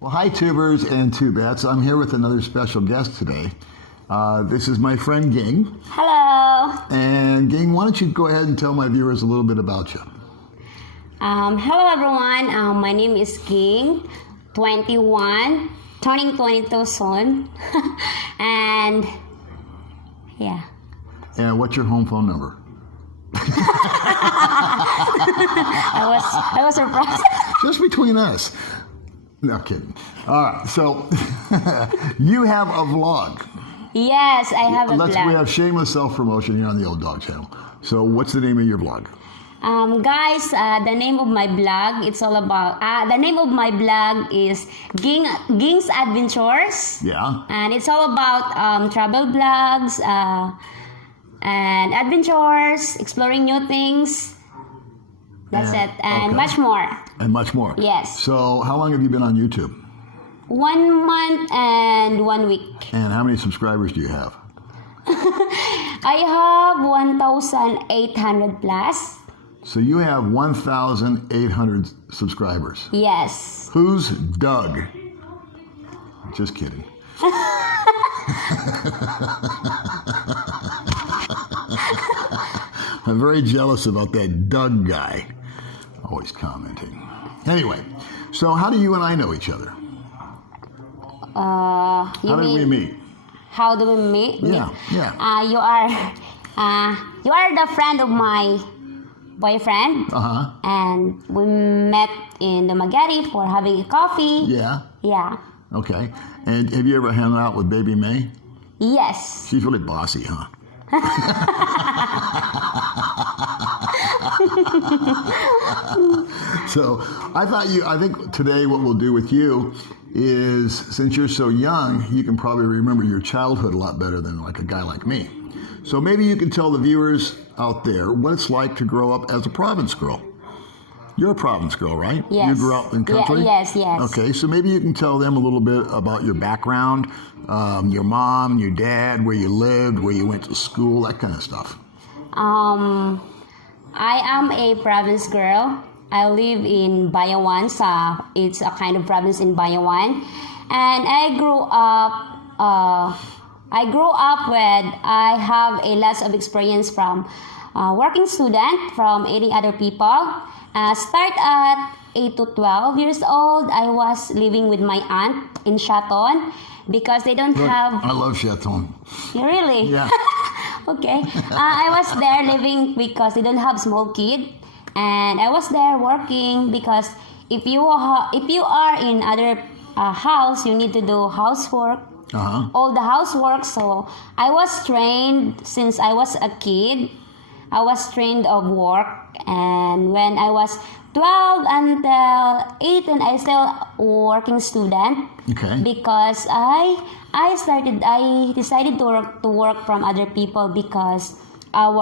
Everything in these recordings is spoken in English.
Well, hi, tubers and tubettes. I'm here with another special guest today. This is my friend Ging. Hello. And Ging, why don't you go ahead and tell my viewers a little bit about you? Hello everyone. My name is Ging, 21, turning 22 soon. And yeah. And what's your home phone number? I was surprised. Just between us. No kidding. All right, so you have a vlog. Yes, I have a We vlog. have shameless self-promotion here on the Old Dog channel. So what's the name of your vlog? Guys, the name of my blog, it's all about, the name of my blog is Ging's Adventures. Yeah. And it's all about travel blogs and adventures, exploring new things. That's it. And much more. And much more. Yes. So how long have you been on YouTube? 1 month and 1 week. And how many subscribers do you have? I have 1,800 plus. So you have 1,800 subscribers. Yes. Who's Doug? Just kidding. I'm very jealous about that Doug guy. Always commenting. Anyway, so how do you and I know each other? How did we meet? How do we meet? Yeah. You are the friend of my boyfriend. And we met in the Magari for having a coffee. Yeah. Yeah. Okay. And have you ever hung out with Baby May? Yes. She's really bossy, huh? So I think today what we'll do with you is, since you're so young, you can probably remember your childhood a lot better than like a guy like me. So maybe you can tell the viewers out there what it's like to grow up as a Provence girl. You're a Provence girl, right? Yes. You grew up in country? Yes. Okay, so maybe you can tell them a little bit about your background, your mom, your dad, where you lived, where you went to school, that kind of stuff. I am a province girl. I live in Bayawan. It's a kind of province in Bayawan. And I grew up with, I have a lot of experience from working student, from any other people. Start at 8 to 12 years old, I was living with my aunt in Chaton because they don't have... I love Chaton. Really? Yeah. Okay. I was there living because they don't have small kid. And I was there working because if you are in other house, you need to do housework. All the housework. So I was trained since I was a kid. I was trained of work, and when I was 12 until 18, I still working student. Okay. Because I decided to work from other people because my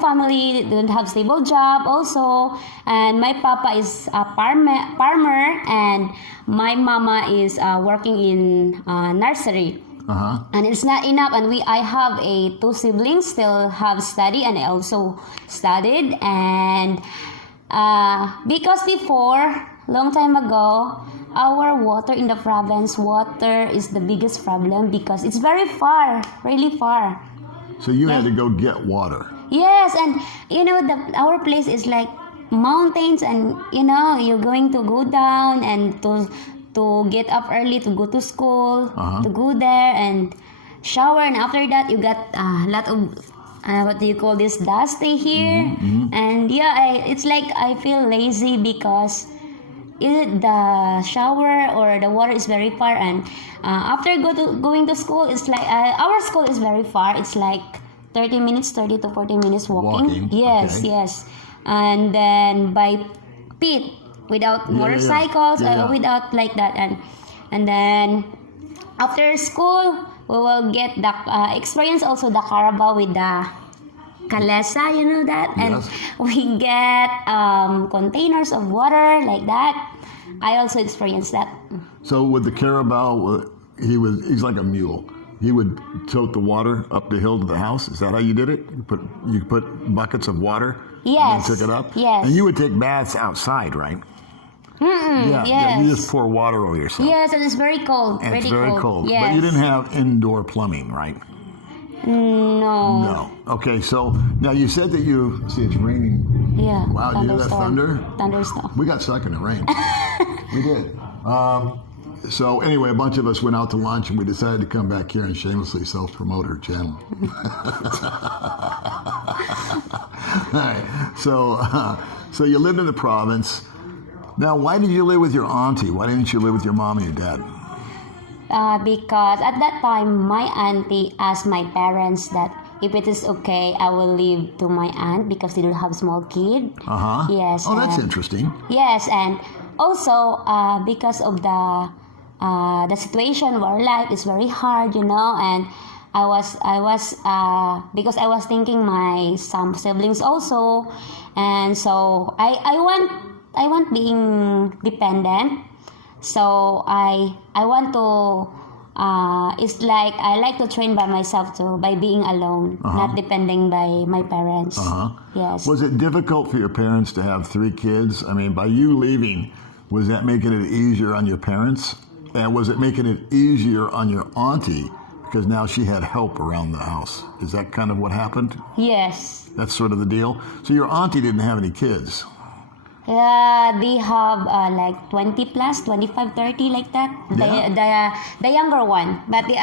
family don't have stable job also, and my papa is a farmer, and my mama is working in nursery. And it's not enough, and I have two siblings still have study, and I also studied. And because before, long time ago, our water in the province, water is the biggest problem because it's very far, really far. So you had to go get water. Yes, and our place is like mountains, and you're going to go down and to get up early to go to school, to go there and shower, and after that you got a lot of what do you call this, dusty here. And it's like I feel lazy because the shower or the water is very far, and after going to school, it's like our school is very far. It's like 30 to 40 minutes walking. Yes, okay. Yes. And then by feet, without motorcycles, without like that, and then after school we will get the experience also the Carabao with the Kalesa, you know that, and we get containers of water like that. I also experienced that. So with the Carabao, he's like a mule. He would tote the water up the hill to the house. Is that how you did it? You put buckets of water. Yes. And then took it up. Yes. And you would take baths outside, right? Yes. You just pour water over yourself. Yes, and it's very cold. And really it's very cold. Yes. But you didn't have indoor plumbing, right? No. No. Okay, so now you said that see, it's raining. Yeah. Wow, did you hear that thunder? Thunderstorm. We got stuck in the rain. We did. So anyway, a bunch of us went out to lunch and we decided to come back here and shamelessly self-promote her channel. All right. So you lived in the province. Now, why did you live with your auntie? Why didn't you live with your mom and your dad? Because at that time, my auntie asked my parents that if it is okay, I will leave to my aunt because they don't have small kid. Yes. Oh, that's interesting. Yes, and also because of the situation where life is very hard, and I was because I was thinking my some siblings also, and so I want being dependent. So I want to it's like I like to train by myself too, by being alone, not depending by my parents. Yes. Was it difficult for your parents to have 3 kids? I mean, by you leaving, was that making it easier on your parents? And was it making it easier on your auntie because now she had help around the house? Is that kind of what happened? Yes. That's sort of the deal? So your auntie didn't have any kids? They have like 20 plus, 25, 30 like that. Yeah. The younger one, but they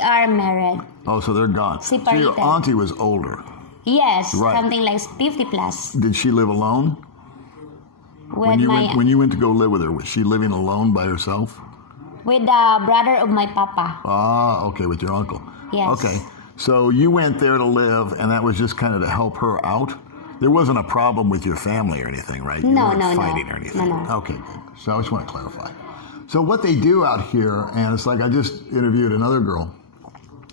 are married. Oh, so they're gone. Separated. So your auntie was older. Yes, Right. something like 50 plus. Did she live alone? When you went to go live with her, was she living alone by herself? With the brother of my papa. Ah, okay, with your uncle. Yes. Okay, so you went there to live, and that was just kind of to help her out? There wasn't a problem with your family or anything, right? You No, weren't no, fighting no. or anything. No, no. Okay, good. So I just want to clarify. So what they do out here, and it's like I just interviewed another girl,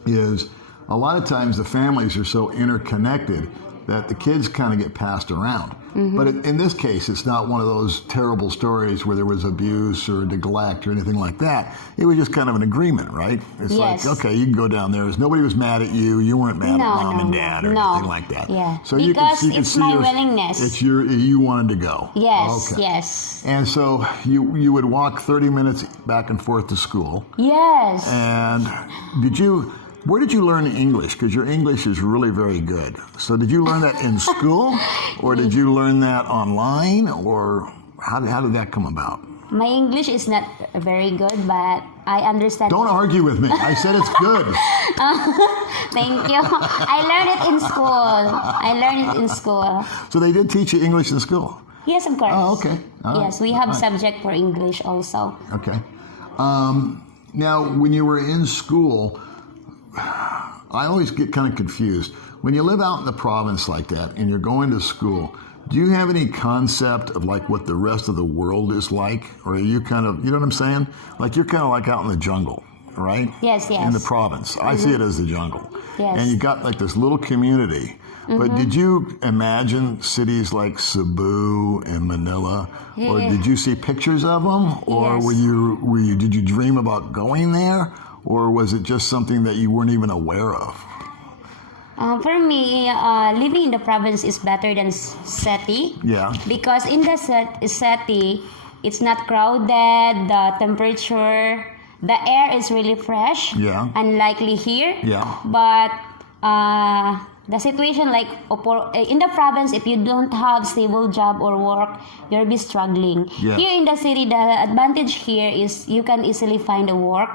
is a lot of times the families are so interconnected that the kids kind of get passed around. But in this case, it's not one of those terrible stories where there was abuse or neglect or anything like that. It was just kind of an agreement, right? It's Yes. like, okay, you can go down there. Nobody was mad at you. You weren't mad at mom and dad or anything like that. Yeah. So Because you can it's see my willingness. you wanted to go. Yes, Okay. yes. And so you would walk 30 minutes back and forth to school. Yes. And where did you learn English? Because your English is really very good. So did you learn that in school, or did you learn that online, or how did that come about? My English is not very good, but I understand. Don't argue with me. I said it's good. Thank you. I learned it in school. So they did teach you English in school? Yes, of course. Oh, okay. All right. Yes, we have All right. subject for English also. Okay. Now, when you were in school, I always get kind of confused. When you live out in the province like that and you're going to school, do you have any concept of like what the rest of the world is like? Or are you kind of, you know what I'm saying? Like you're kind of like out in the jungle, right? Yes, yes. In the province. I see it as the jungle. Yes. And you got like this little community. But did you imagine cities like Cebu and Manila? Or did you see pictures of them? Or Yes. did you dream about going there? Or was it just something that you weren't even aware of? For me, living in the province is better than city. Yeah. Because in the city, it's not crowded, the temperature, the air is really fresh. Yeah. Unlikely here. Yeah. But the situation like in the province, if you don't have stable job or work, you'll be struggling. Yeah. Here in the city, the advantage here is you can easily find a work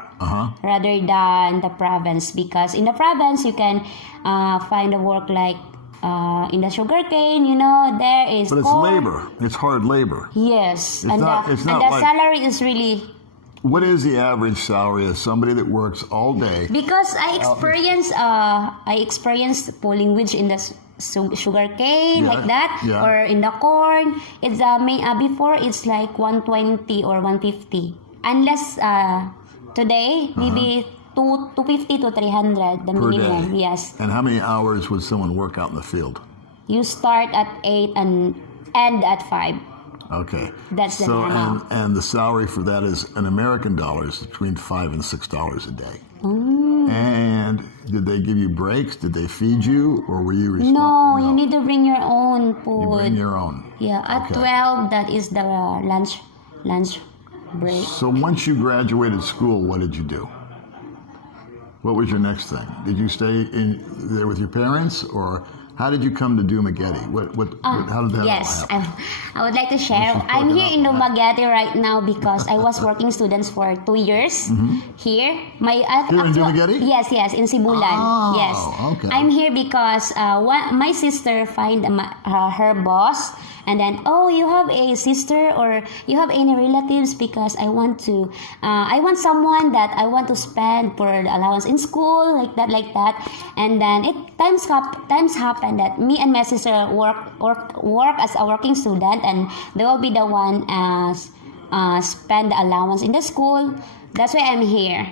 rather than the province, because in the province you can find a work like in the sugarcane, there is But it's corn. labor. It's hard labor. Yes, It's not the like- salary is really. What is the average salary of somebody that works all day? Because I experienced pulling weeds in the sugarcane Yeah, like that, yeah. or in the corn. It's before it's like 120 or 150, unless today maybe 250 to 300 the Per minimum. day. Yes, And how many hours would someone work out in the field? you start at 8 and end at 5. Okay. That's the so normal. and the salary for that is in American dollars between $5 and $6 a day. And did they give you breaks? Did they feed you, or were you responsible? No, you need to bring your own food. You bring your own. Yeah, at Okay. 12 that is the lunch break. So once you graduated school, what did you do? What was your next thing? Did you stay in there with your parents, or how did you come to Dumaguete? How did that Yes, all happen? I would like to share. I'm here in Dumaguete right now because I was working students for 2 years here. Here in Dumaguete? Yes, in Sibulan. Oh, yes. okay. I'm here because my sister find her boss, and then, oh, you have a sister or you have any relatives, because I want someone that I want to spend for the allowance in school, like that. And then times happen that me and my sister work as a working student, and they will be the one spend the allowance in the school. That's why I'm here.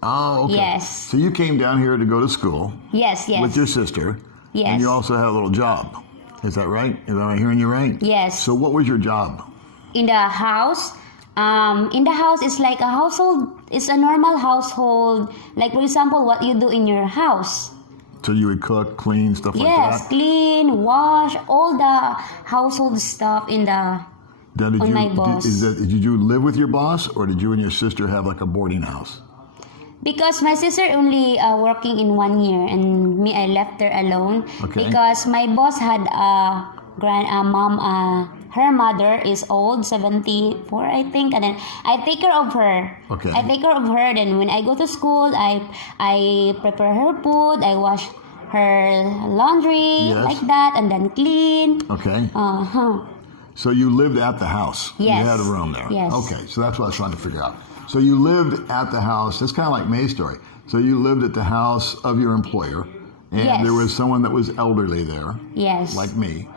Oh, okay. Yes. So you came down here to go to school. Yes. With your sister. Yes. And you also had a little job. Is that right? Am I hearing you right? Yes. So what was your job? In the house. In the house, it's like a household. It's a normal household. Like, for example, what you do in your house. So you would cook, clean, stuff like that? Yes, clean, wash, all the household stuff in the my boss. Did you live with your boss, or did you and your sister have like a boarding house? Because my sister only working in 1 year, and me, I left her alone. Okay. Because my boss had a mom. Her mother is old, 74, I think, and then I take care of her. Okay. I take care of her. Then when I go to school, I prepare her food. I wash her laundry, Yes. like that, and then clean. Okay. So you lived at the house. Yes. You had a room there. Yes. Okay. So that's what I was trying to figure out. So you lived at the house. It's kind of like May's story. So you lived at the house of your employer, and Yes. there was someone that was elderly there, Yes. like me.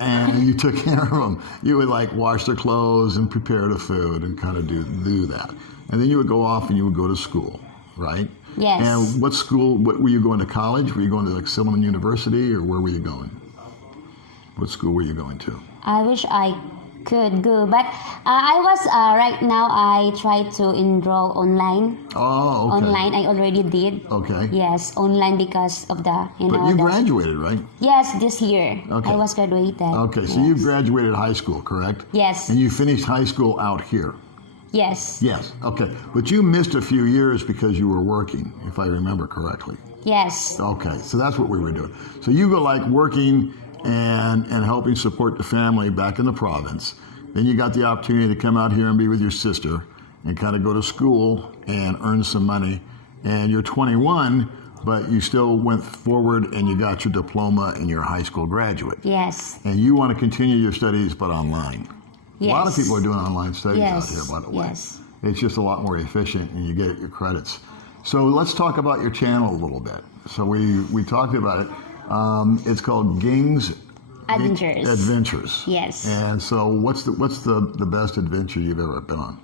And you took care of them. You would like wash their clothes and prepare the food and kind of do that. And then you would go off and you would go to school, right? Yes. And what school? Were you going to college? Were you going to like Silliman University, or where were you going? What school were you going to? I wish I could go, but I was right now. I try to enroll online. Oh, okay. Online, I already did. Okay. Yes, online because of the But you graduated, right? Yes, this year. Okay. I was graduated. Okay, so yes. you graduated high school, correct? Yes. And you finished high school out here? Yes. Yes, okay. But you missed a few years because you were working, if I remember correctly. Yes. Okay, so that's what we were doing. So you go like working and helping support the family back in the province. Then you got the opportunity to come out here and be with your sister and kind of go to school and earn some money. And you're 21, but you still went forward and you got your diploma and you're a high school graduate. Yes. And you want to continue your studies, but online. Yes. A lot of people are doing online studies Yes. out here, by the way. Yes. It's just a lot more efficient and you get your credits. So let's talk about your channel a little bit. So we talked about it. It's called Ging's Adventures. Yes. And so what's the best adventure you've ever been on?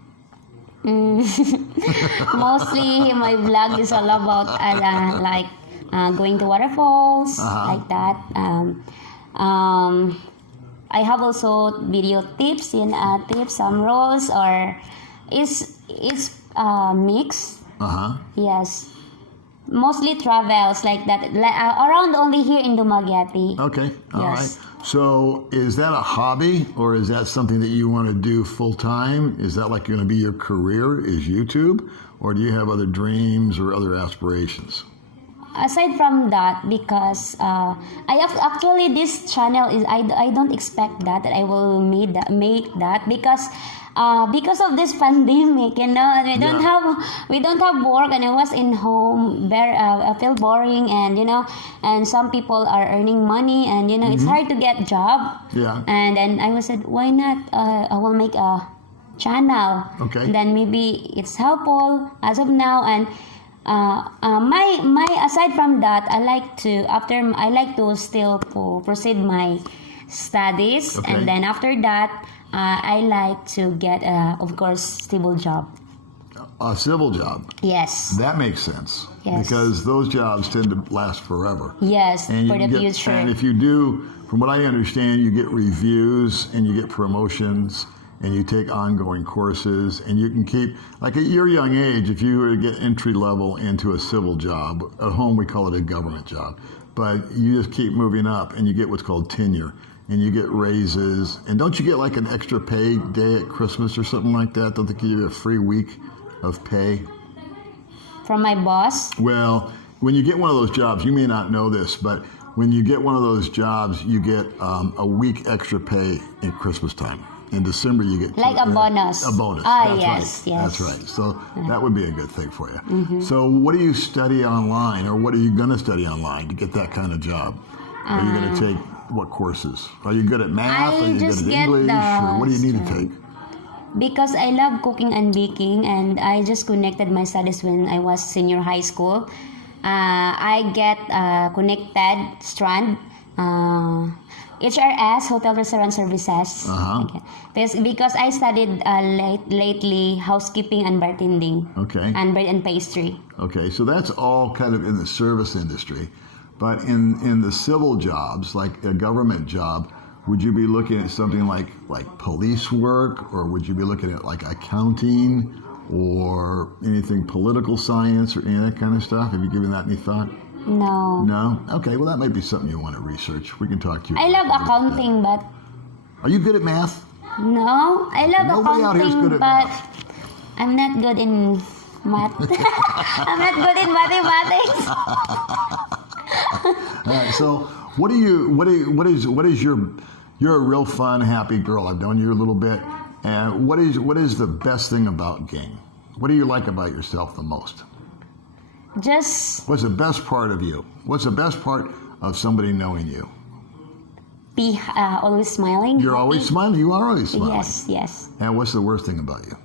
Mostly my vlog is all about going to waterfalls, like that. I have also video tips some roles, or it's mix. Yes. Mostly travels like that, around only here in Dumaguete. Okay, all Yes. right. So is that a hobby, or is that something that you want to do full time? Is that like going to be your career, is YouTube? Or do you have other dreams or other aspirations? Aside from that, because actually this channel is, I don't expect that I will make that because of this pandemic, we don't have work, and I was in home. I feel boring, and and some people are earning money, and it's hard to get job. Yeah. And then I said, why not? I will make a channel. Okay. And then maybe it's helpful as of now, and. My aside from that, I like to still proceed my studies, Okay. and then after that, I like to get of course stable job. A civil job. Yes. That makes sense. Yes. Because those jobs tend to last forever. Yes, And for you the get, future. And if you do, from what I understand, you get reviews and you get promotions and you take ongoing courses, and you can keep, like at your young age, if you were to get entry level into a civil job, at home we call it a government job, but you just keep moving up and you get what's called tenure. and you get raises. And don't you get like an extra pay day at Christmas or something like that? Don't they give you a free week of pay? From my boss? Well, when you get one of those jobs, you may not know this, but when you get one of those jobs, you get a week extra pay at Christmas time. In December, you get Like a bonus. A bonus. Ah, That's yes, right. yes. That's right. So that would be a good thing for you. So what do you study online, or what are you going to study online to get that kind of job? Are you going to take what courses? Are you good at math? I Are you just good at get English? Or what do you need to take? Because I love cooking and baking, and I just connected my studies when I was senior high school. I get connected strand, HRS, Hotel Restaurant Services. Okay. Because I studied lately housekeeping and bartending. Okay. And bread and pastry. Okay, so that's all kind of in the service industry. But in the civil jobs, like a government job, would you be looking at something like police work, or would you be looking at like accounting or anything political science or any of that kind of stuff? Have you given that any thought? No. No? Okay, well that might be something you want to research. We can talk to you. I love about accounting, but that. Are you good at math? no. I love Nobody out here is accounting, good at but math. I'm not good in math. I'm not good in mathematics. All right, so what is you're a real fun, happy girl. I've known you a little bit. And what is the best thing about Ging? What do you like about yourself the most? Just What's the best part of you? What's the best part of somebody knowing you? be always smiling. You're always smiling. You are always smiling. Yes, yes. And what's the worst thing about you?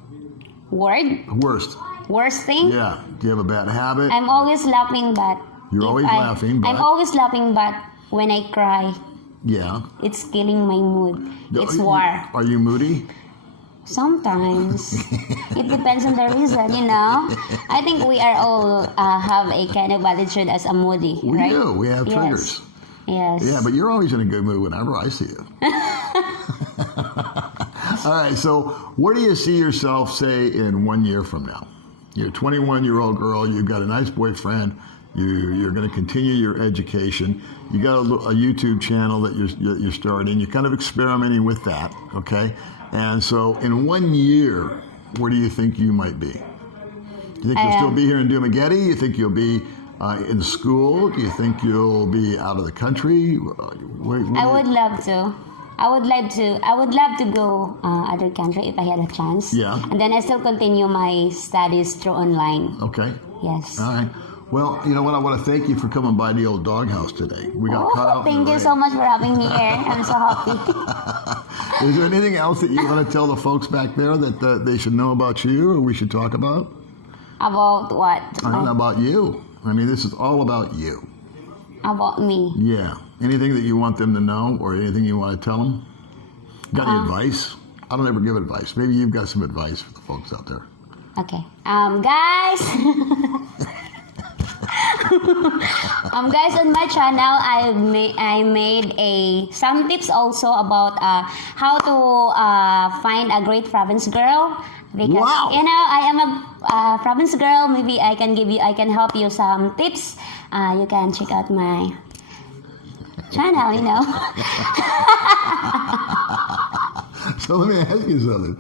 Worst Worst. thing? Yeah. Do you have a bad habit? I'm always laughing, but You're always laughing, but I'm always laughing, but when I cry, yeah. it's killing my mood. It's war. Are you moody? Sometimes it depends on the reason, I think we are all have a kind of attitude as a moody, We right? do. We have triggers. Yes. Yeah, but you're always in a good mood whenever I see you. All right, so where do you see yourself, say, in 1 year from now? You're a 21-year-old girl. You've got a nice boyfriend. You're going to continue your education. You got a YouTube channel that you're starting. You're kind of experimenting with that, okay? And so in 1 year, where do you think you might be? Do you think you'll still be here in Dumaguete? You think you'll be in school? Do you think you'll be out of the country? I would love to. I would love to go other country if I had a chance. Yeah. And then I still continue my studies through online. Okay. Yes. All right. Well, you know what? I want to thank you for coming by the old doghouse today. We got cut out. Thank you so much for having me here. I'm so happy. Is there anything else that you want to tell the folks back there that they should know about you, or we should talk about? About what? I don't know about you. I mean, this is all about you. About me. Yeah. Anything that you want them to know, or anything you want to tell them? Got any advice? I don't ever give advice. Maybe you've got some advice for the folks out there. Okay. Guys. Guys, on my channel, I made some tips also about how to find a great Provence girl. Because Wow. I am a Provence girl. Maybe I can help you some tips. You can check out my channel. So let me ask you something.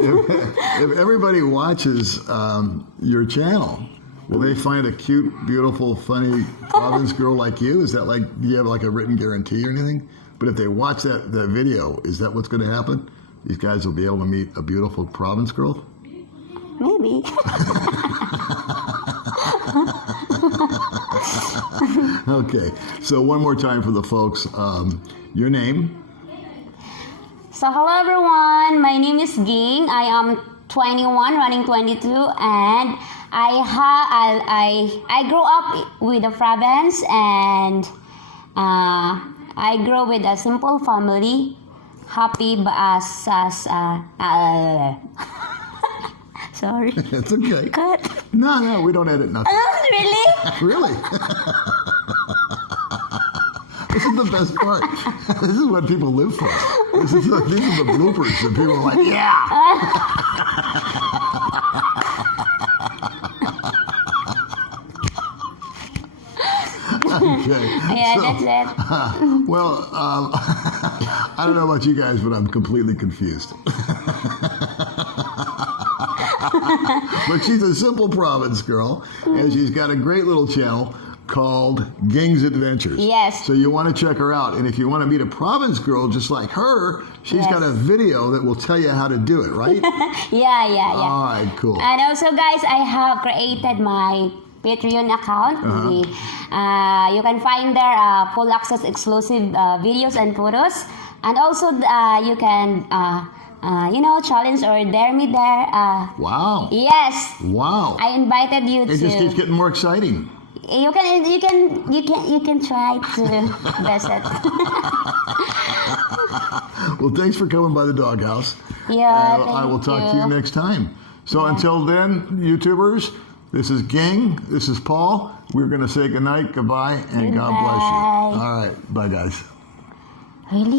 If everybody watches your channel, will they find a cute, beautiful, funny Provence girl like you? Is that do you have like a written guarantee or anything? But if they watch that video, is that what's going to happen? These guys will be able to meet a beautiful Provence girl? Maybe. Okay. So one more time for the folks. Your name? So hello everyone, my name is Ging. I am 21, running 22, and I grew up with a Provence, and I grew with a simple family, happy sorry. It's okay. Cut. No, we don't edit nothing. Really? Really? This is the best part. This is what people live for. These are the bloopers that people are like, yeah. Okay. Yeah, that's it. Well, I don't know about you guys, but I'm completely confused. But she's a simple Provence girl, and she's got a great little channel called Ging's Adventures. Yes. So you want to check her out. And if you want to meet a Provence girl just like her, she's Yes. got a video that will tell you how to do it, right? Yeah. All right, cool. And also, guys, I have created my Patreon account. You can find there full access exclusive videos and photos. And also, you can, challenge or dare me there. Wow. Yes. Wow. I invited you It to. just keeps getting more exciting. You can try to visit. Well, thanks for coming by the doghouse. Yeah, I will thank talk to you next time. So until then, YouTubers, this is Ging. This is Paul. We're going to say goodnight, goodbye, and God bless you. Goodbye. All right. Bye, guys. Really?